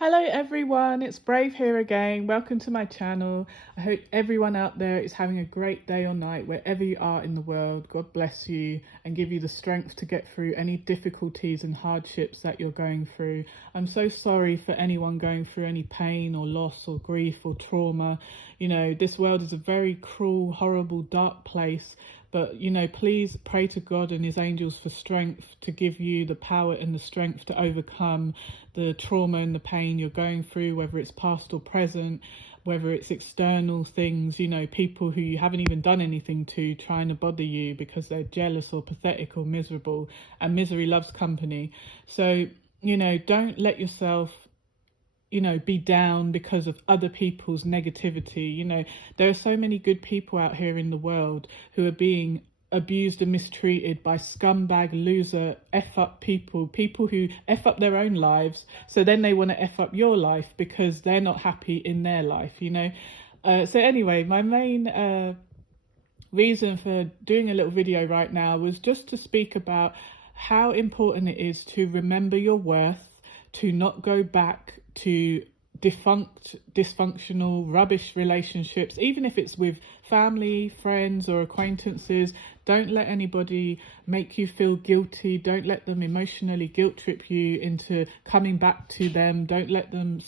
Hello everyone, it's Brave here again. Welcome to my channel. I hope everyone out there is having a great day or night wherever you are in the world. God bless you and give you the strength to get through any difficulties and hardships that you're going through. I'm so sorry for anyone going through any pain or loss or grief or trauma. You know, this world is a very cruel, horrible, dark place. But, you know, please pray to God and his angels for strength to give you the power and the strength to overcome the trauma and the pain you're going through, whether it's past or present, whether it's external things, you know, people who you haven't even done anything to trying to bother you because they're jealous or pathetic or miserable, and misery loves company. So, you know, don't let yourself be down because of other people's negativity. You know, there are so many good people out here in the world who are being abused and mistreated by scumbag, loser, up people who up their own lives, so then they want to up your life because they're not happy in their life, you know. So anyway, my main reason for doing a little video right now was just to speak about how important it is to remember your worth, to not go back to defunct, dysfunctional, rubbish relationships, even if it's with family, friends or acquaintances. Don't let anybody make you feel guilty. Don't let them emotionally guilt trip you into coming back to them. Don't let them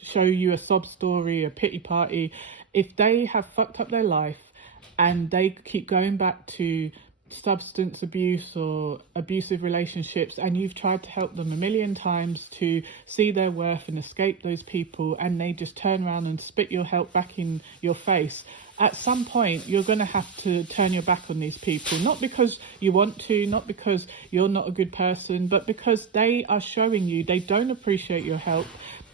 show you a sob story, a pity party. If they have fucked up their life and they keep going back to substance abuse or abusive relationships, and you've tried to help them a million times to see their worth and escape those people, and they just turn around and spit your help back in your face, at some point you're going to have to turn your back on these people, not because you want to, not because you're not a good person, but because they are showing you they don't appreciate your help.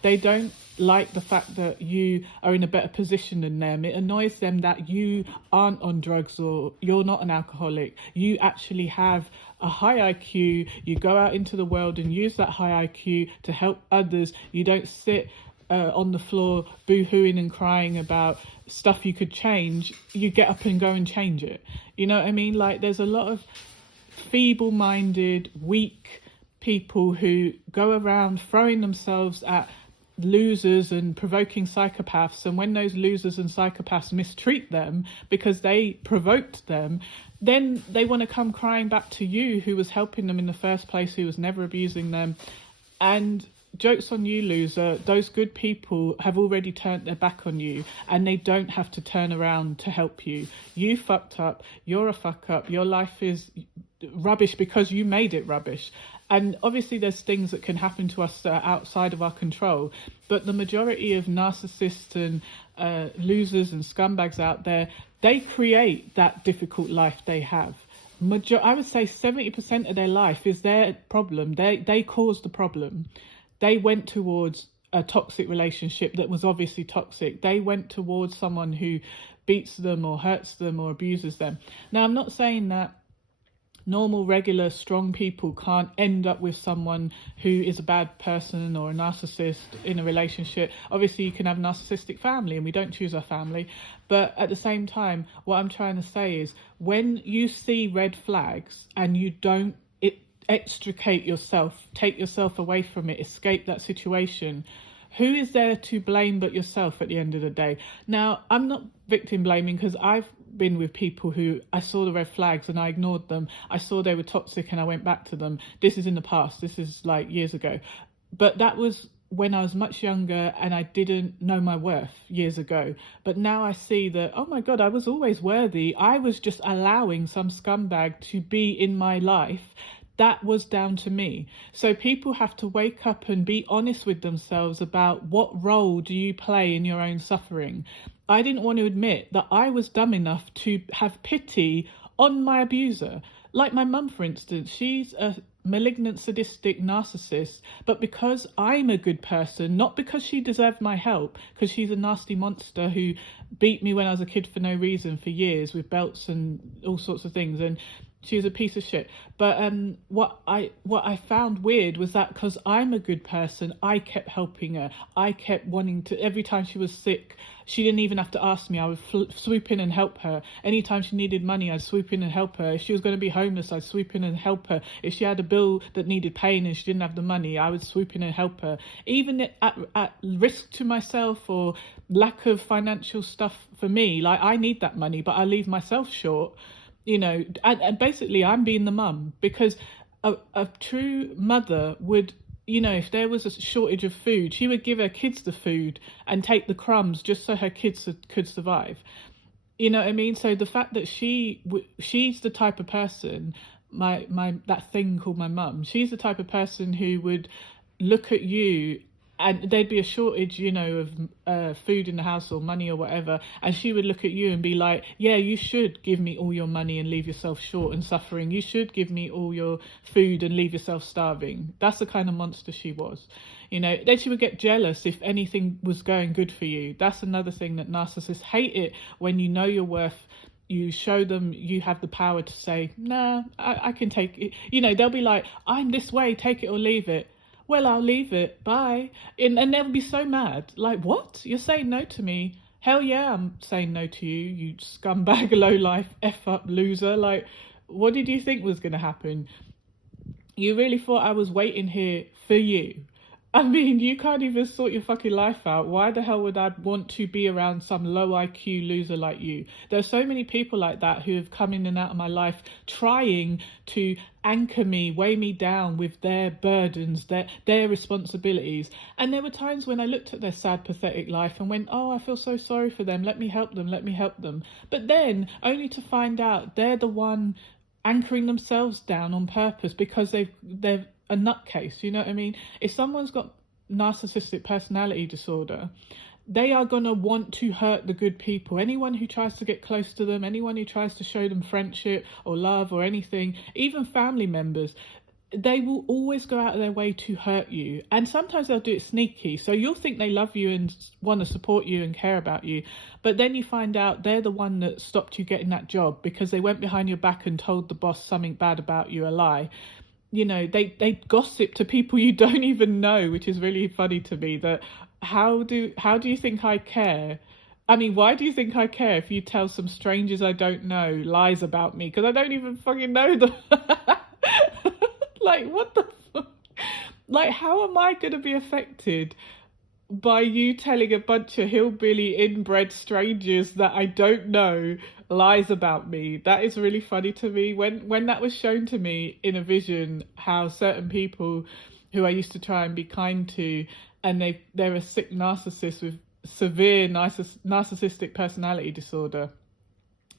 They don't like the fact that you are in a better position than them. It annoys them that you aren't on drugs or you're not an alcoholic. You actually have a high IQ. You go out into the world and use that high IQ to help others. You don't sit on the floor boo-hooing and crying about stuff you could change. You get up and go and change it. You know what I mean? Like, there's a lot of feeble-minded, weak people who go around throwing themselves at losers and provoking psychopaths, and when those losers and psychopaths mistreat them because they provoked them, then they want to come crying back to you who was helping them in the first place, who was never abusing them. And joke's on you, loser. Those good people have already turned their back on you, and they don't have to turn around to help you. You fucked up. You're a fuck up. Your life is rubbish because you made it rubbish. And obviously there's things that can happen to us that are outside of our control, but the majority of narcissists and losers and scumbags out there, they create that difficult life they have. I would say 70% of their life is their problem. They caused the problem. They went towards a toxic relationship that was obviously toxic. They went towards someone who beats them or hurts them or abuses them. Now, I'm not saying that normal, regular, strong people can't end up with someone who is a bad person or a narcissist in a relationship. Obviously, you can have a narcissistic family, and we don't choose our family. But at the same time, what I'm trying to say is, when you see red flags and you don't extricate yourself, take yourself away from it, escape that situation, who is there to blame but yourself at the end of the day? Now, I'm not victim blaming, because I've been with people who I saw the red flags and I ignored them. I saw they were toxic and I went back to them. This is in the past. This is like years ago. But that was when I was much younger and I didn't know my worth years ago. But now I see that, oh my God, I was always worthy. I was just allowing some scumbag to be in my life. That was down to me. So people have to wake up and be honest with themselves about what role do you play in your own suffering. I didn't want to admit that I was dumb enough to have pity on my abuser. Like my mum, for instance, she's a malignant, sadistic narcissist, but because I'm a good person, not because she deserved my help, because she's a nasty monster who beat me when I was a kid for no reason for years with belts and all sorts of things. And She was a piece of shit. But what I found weird was that because I'm a good person, I kept helping her. I kept wanting to. Every time she was sick, she didn't even have to ask me. I would swoop in and help her. Anytime she needed money, I'd swoop in and help her. If she was going to be homeless, I'd swoop in and help her. If she had a bill that needed paying and she didn't have the money, I would swoop in and help her. Even at risk to myself or lack of financial stuff for me, like I need that money, but I leave myself short. And basically I'm being the mum, because a true mother would, if there was a shortage of food, she would give her kids the food and take the crumbs just so her kids could survive. You know what I mean? So the fact that she's the type of person, my that thing called my mum, she's the type of person who would look at you, and there'd be a shortage, of food in the house or money or whatever, and she would look at you and be like, yeah, you should give me all your money and leave yourself short and suffering. You should give me all your food and leave yourself starving. That's the kind of monster she was. Then she would get jealous if anything was going good for you. That's another thing that narcissists hate, it when you know your worth. You show them you have the power to say, nah, I can take it. They'll be like, I'm this way, take it or leave it. Well, I'll leave it, bye. And they'll be so mad. Like, what? You're saying no to me? Hell yeah, I'm saying no to you, you scumbag, lowlife, F up loser. Like, what did you think was going to happen? You really thought I was waiting here for you? I mean, you can't even sort your fucking life out. Why the hell would I want to be around some low IQ loser like you? There are so many people like that who have come in and out of my life trying to anchor me, weigh me down with their burdens, their responsibilities. And there were times when I looked at their sad, pathetic life and went, oh, I feel so sorry for them. Let me help them. Let me help them. But then only to find out they're the one anchoring themselves down on purpose because they're a nutcase. You know what I mean? If someone's got narcissistic personality disorder, they are going to want to hurt the good people. Anyone who tries to get close to them, anyone who tries to show them friendship or love or anything, even family members, they will always go out of their way to hurt you. And sometimes they'll do it sneaky. So you'll think they love you and want to support you and care about you. But then you find out they're the one that stopped you getting that job because they went behind your back and told the boss something bad about you, a lie. They gossip to people you don't even know, which is really funny to me. That how do you think I care? I mean, why do you think I care if you tell some strangers I don't know lies about me? Because I don't even fucking know them. Like, what the fuck? Like, how am I going to be affected by you telling a bunch of hillbilly inbred strangers that I don't know lies about me? That is really funny to me. When that was shown to me in a vision, how certain people who I used to try and be kind to, and they're a sick narcissist with severe narcissistic personality disorder.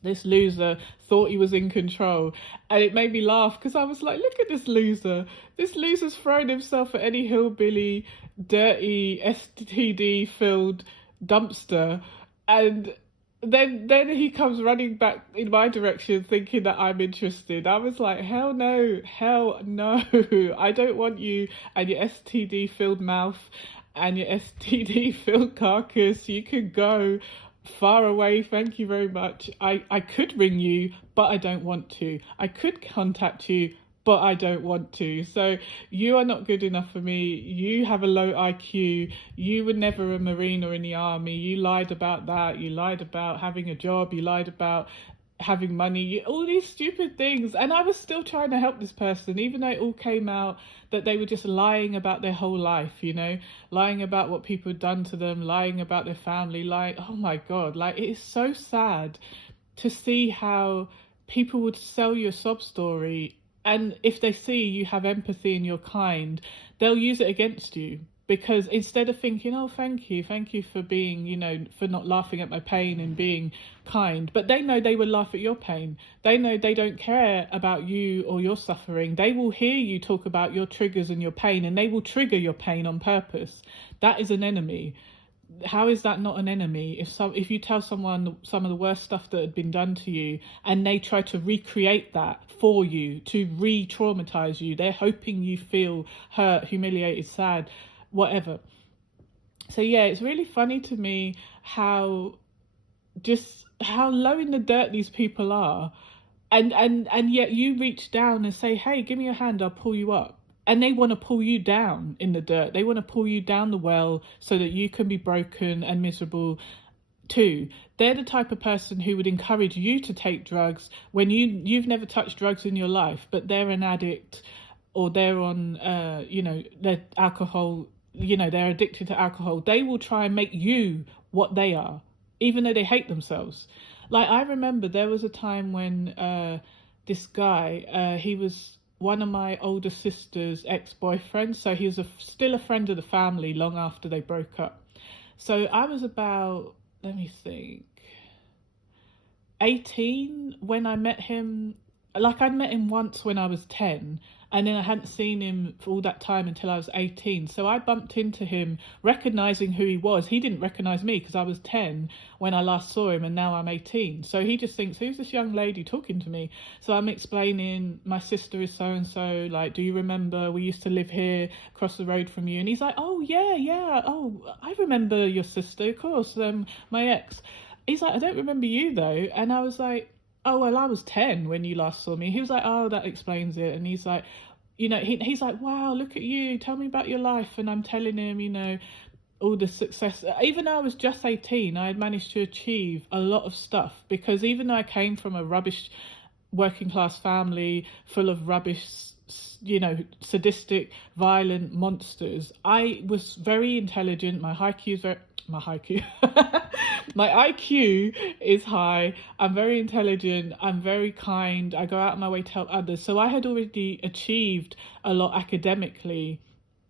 This loser thought he was in control, and it made me laugh because I was like, look at this loser. This loser's thrown himself at any hillbilly, dirty, STD filled dumpster, and then he comes running back in my direction thinking that I'm interested. I was like, hell no, I don't want you and your STD filled mouth and your STD filled carcass. You could go far away, thank you very much. I could ring you, but I don't want to. I could contact you, but I don't want to. So you are not good enough for me. You have a low IQ. You were never a Marine or in the army. You lied about that. You lied about having a job. You lied about having money, all these stupid things. And I was still trying to help this person, even though it all came out that they were just lying about their whole life, lying about what people had done to them, lying about their family, lying. Oh my God, like, it is so sad to see how people would sell you a sob story, and if they see you have empathy and you're kind, they'll use it against you. Because instead of thinking, oh, thank you for being, for not laughing at my pain and being kind, but they know they will laugh at your pain. They know they don't care about you or your suffering. They will hear you talk about your triggers and your pain, and they will trigger your pain on purpose. That is an enemy. How is that not an enemy? If you tell someone some of the worst stuff that had been done to you, and they try to recreate that for you, to re-traumatize you, they're hoping you feel hurt, humiliated, sad, whatever. So yeah, it's really funny to me how low in the dirt these people are, And yet you reach down and say, hey, give me your hand, I'll pull you up. And they want to pull you down in the dirt. They want to pull you down the well so that you can be broken and miserable too. They're the type of person who would encourage you to take drugs when you've never touched drugs in your life, but they're an addict, or they're on they're alcohol, they're addicted to alcohol. They will try and make you what they are, even though they hate themselves. Like, I remember there was a time when this guy, he was one of my older sister's ex-boyfriends, so he was still a friend of the family long after they broke up. So I was about, let me think, 18 when I met him. Like, I'd met him once when I was 10, and then I hadn't seen him for all that time until I was 18. So I bumped into him recognizing who he was. He didn't recognize me because I was 10 when I last saw him, and now I'm 18. So he just thinks, who's this young lady talking to me? So I'm explaining, my sister is so and so, like, do you remember we used to live here across the road from you? And he's like, oh yeah, oh, I remember your sister, of course, my ex. He's like, I don't remember you though. And I was like, oh, well, I was 10 when you last saw me. He was like, oh, that explains it. And he's like, he's like, wow, look at you, tell me about your life. And I'm telling him, all the success. Even though I was just 18, I had managed to achieve a lot of stuff, because even though I came from a rubbish working class family full of rubbish, sadistic, violent monsters, I was very intelligent. My IQ my IQ is high. I'm very intelligent. I'm very kind. I go out of my way to help others. So I had already achieved a lot academically,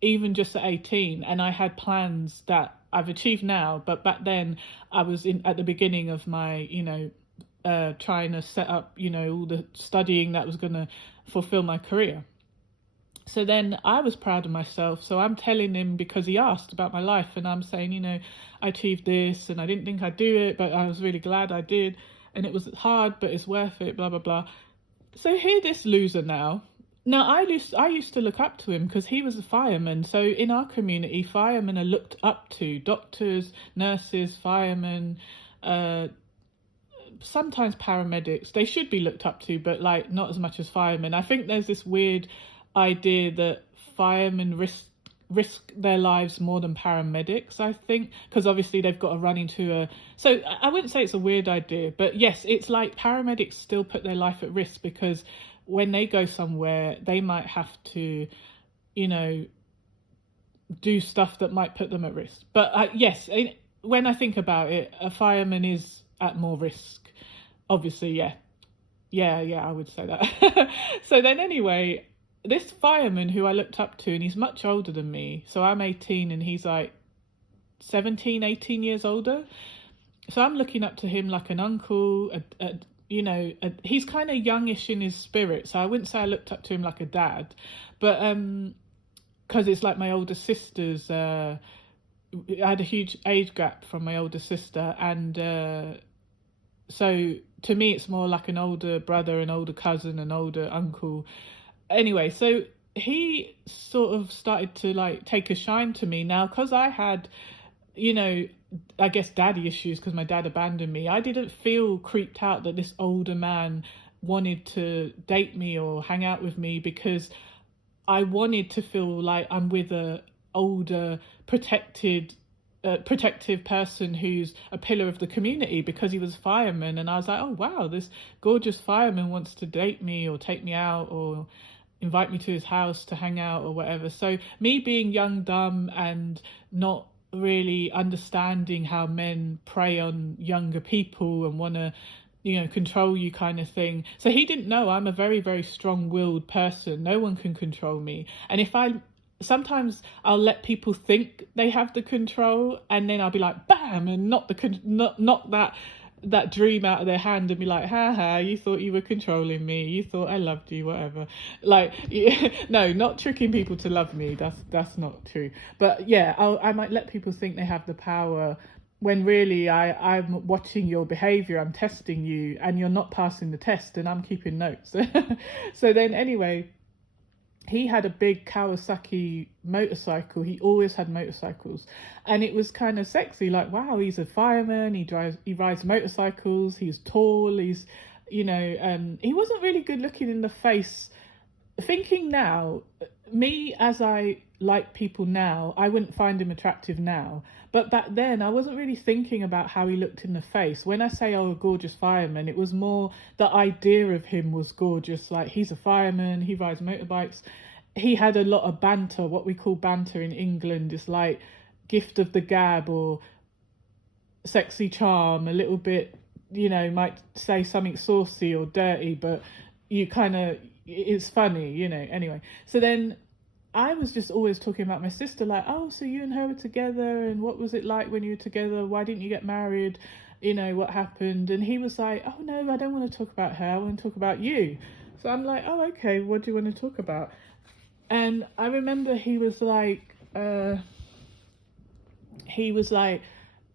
even just at 18. And I had plans that I've achieved now. But back then I was at the beginning of my, trying to set up, all the studying that was going to fulfill my career. So then I was proud of myself. So I'm telling him, because he asked about my life, and I'm saying, I achieved this and I didn't think I'd do it, but I was really glad I did. And it was hard, but it's worth it, blah, blah, blah. So here this loser now. Now, I used to look up to him because he was a fireman. So in our community, firemen are looked up to. Doctors, nurses, firemen, sometimes paramedics. They should be looked up to, but like not as much as firemen. I think there's this weird idea that firemen risk their lives more than paramedics, I think, because obviously they've got to run into so I wouldn't say it's a weird idea, but yes, it's like paramedics still put their life at risk, because when they go somewhere they might have to do stuff that might put them at risk. But yes, when I think about it, a fireman is at more risk, obviously. Yeah, I would say that. So then anyway, this fireman who I looked up to, and he's much older than me. So I'm 18 and he's like 17, 18 years older. So I'm looking up to him like an uncle, he's kind of youngish in his spirit. So I wouldn't say I looked up to him like a dad, but because it's like my older sister's, I had a huge age gap from my older sister. And so to me, it's more like an older brother, an older cousin, an older uncle. Anyway, so he sort of started to like take a shine to me now, because I had, I guess daddy issues, because my dad abandoned me. I didn't feel creeped out that this older man wanted to date me or hang out with me, because I wanted to feel like I'm with a older, protective person who's a pillar of the community, because he was a fireman. And I was like, oh wow, this gorgeous fireman wants to date me or take me out or invite me to his house to hang out or whatever. So me being young, dumb, and not really understanding how men prey on younger people and want to control you, kind of thing. So he didn't know I'm a very, very strong-willed person. No one can control me. And sometimes I'll let people think they have the control, and then I'll be like, bam, and knock that dream out of their hand and be like, ha, you thought you were controlling me, you thought I loved you, whatever. Like, no, not tricking people to love me, that's not true. But yeah, I might let people think they have the power, when really I'm watching your behavior, I'm testing you, and you're not passing the test, and I'm keeping notes. So then anyway, he had a big Kawasaki motorcycle. He always had motorcycles, and it was kind of sexy. Like, wow, he's a fireman. He rides motorcycles. He's tall. he wasn't really good looking in the face. Thinking now, me as I like people now, I wouldn't find him attractive now. But back then, I wasn't really thinking about how he looked in the face. When I say, oh, a gorgeous fireman, it was more the idea of him was gorgeous. Like, he's a fireman, he rides motorbikes. He had a lot of banter. What we call banter in England is like gift of the gab or sexy charm, a little bit, might say something saucy or dirty, but you kind of, it's funny, anyway. So then I was just always talking about my sister, like, oh, so you and her were together, and what was it like when you were together? Why didn't you get married? What happened? And he was like, oh, no, I don't want to talk about her. I want to talk about you. So I'm like, oh, okay, what do you want to talk about? And I remember he was like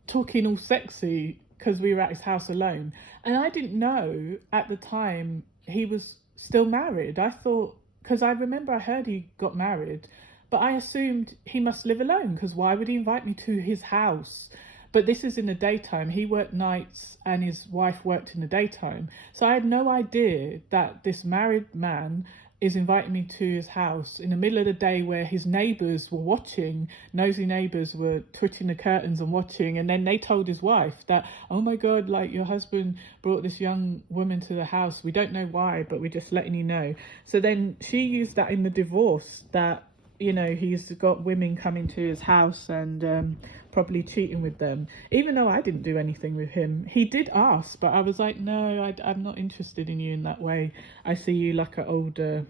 talking all sexy because we were at his house alone. And I didn't know at the time he was still married. I thought, because I remember I heard he got married, but I assumed he must live alone, because why would he invite me to his house? But this is in the daytime. He worked nights and his wife worked in the daytime. So I had no idea that this married man is inviting me to his house in the middle of the day where his neighbours were watching, nosy neighbours were twitching the curtains and watching, and then they told his wife that, oh my God, like, your husband brought this young woman to the house. We don't know why, but we're just letting you know. So then she used that in the divorce, that, he's got women coming to his house and probably cheating with them, even though I didn't do anything with him. He did ask, but I was like, no, I'm not interested in you in that way. I see you like an older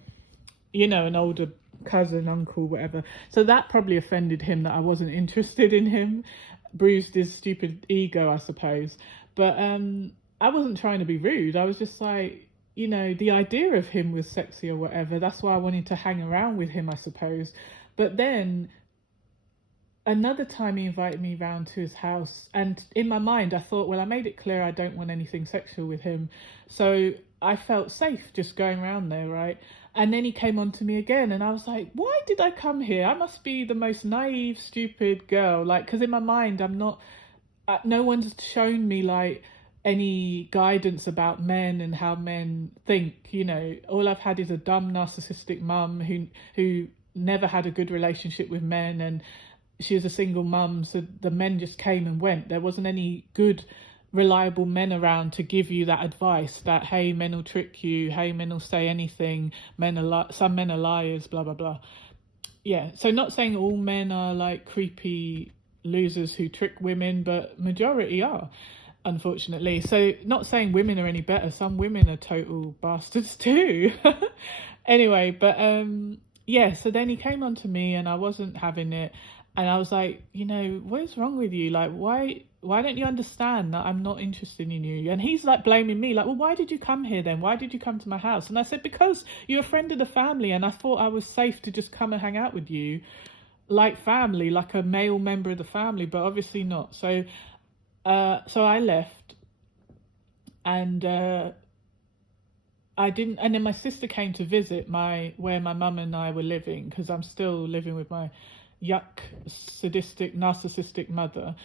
cousin, uncle, whatever. So that probably offended him, that I wasn't interested in him, bruised his stupid ego, I suppose. But I wasn't trying to be rude. I was just like, the idea of him was sexy or whatever. That's why I wanted to hang around with him, I suppose. But then another time he invited me round to his house, and in my mind I thought, well, I made it clear I don't want anything sexual with him, so I felt safe just going around there, right? And then he came on to me again, and I was like, why did I come here? I must be the most naive, stupid girl, like, because in my mind I'm not, no one's shown me like any guidance about men and how men think. All I've had is a dumb narcissistic mum who never had a good relationship with men, and she was a single mum, so the men just came and went. There wasn't any good, reliable men around to give you that advice that, hey, men will trick you, hey, men will say anything, some men are liars, blah blah blah. Yeah, so not saying all men are like creepy losers who trick women, but majority are, unfortunately. So not saying women are any better. Some women are total bastards too. Anyway, but yeah, so then he came on to me and I wasn't having it. And I was like, what is wrong with you? Like, why don't you understand that I'm not interested in you? And he's like blaming me, like, well, why did you come here then? Why did you come to my house? And I said, because you're a friend of the family and I thought I was safe to just come and hang out with you like family, like a male member of the family, but obviously not. So I left, and I didn't, and then my sister came to visit where my mum and I were living, because I'm still living with my yuck, sadistic, narcissistic mother,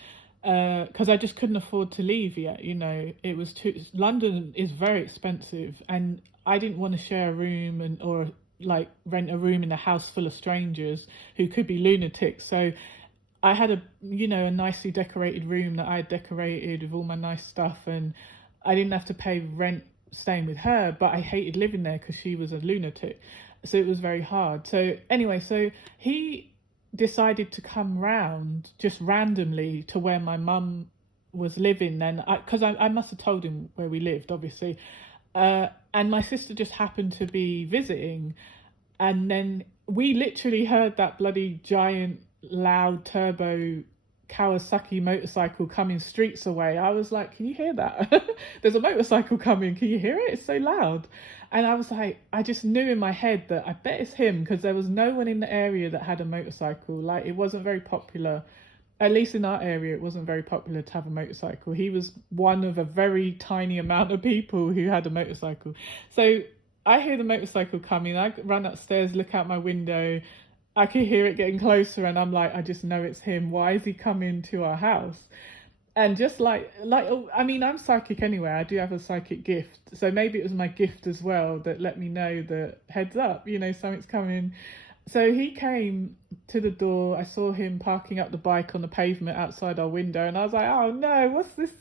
because I just couldn't afford to leave yet. It was London is very expensive, and I didn't want to share a room or like rent a room in a house full of strangers who could be lunatics. So I had a nicely decorated room that I had decorated with all my nice stuff, and I didn't have to pay rent staying with her, but I hated living there because she was a lunatic, so it was very hard. So anyway, so he decided to come round just randomly to where my mum was living then, because I must have told him where we lived, obviously, and my sister just happened to be visiting, and then we literally heard that bloody giant loud turbo Kawasaki motorcycle coming streets away. I was like, can you hear that? There's a motorcycle coming, can you hear it? It's so loud. And I was like, I just knew in my head that I bet it's him, because there was no one in the area that had a motorcycle. Like, it wasn't very popular, at least in our area, it wasn't very popular to have a motorcycle. He was one of a very tiny amount of people who had a motorcycle. So I hear the motorcycle coming, I run upstairs, look out my window, I can hear it getting closer, and I'm like, I just know it's him. Why is he coming to our house? And just I mean, I'm psychic anyway. I do have a psychic gift, so maybe it was my gift as well that let me know that heads up, something's coming. So he came to the door. I saw him parking up the bike on the pavement outside our window, and I was like, oh no, what's this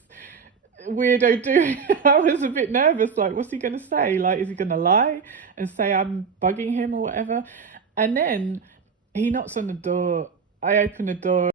weirdo doing? I was a bit nervous, like, what's he gonna say? Like, is he gonna lie and say I'm bugging him or whatever? And then he knocks on the door. I open the door.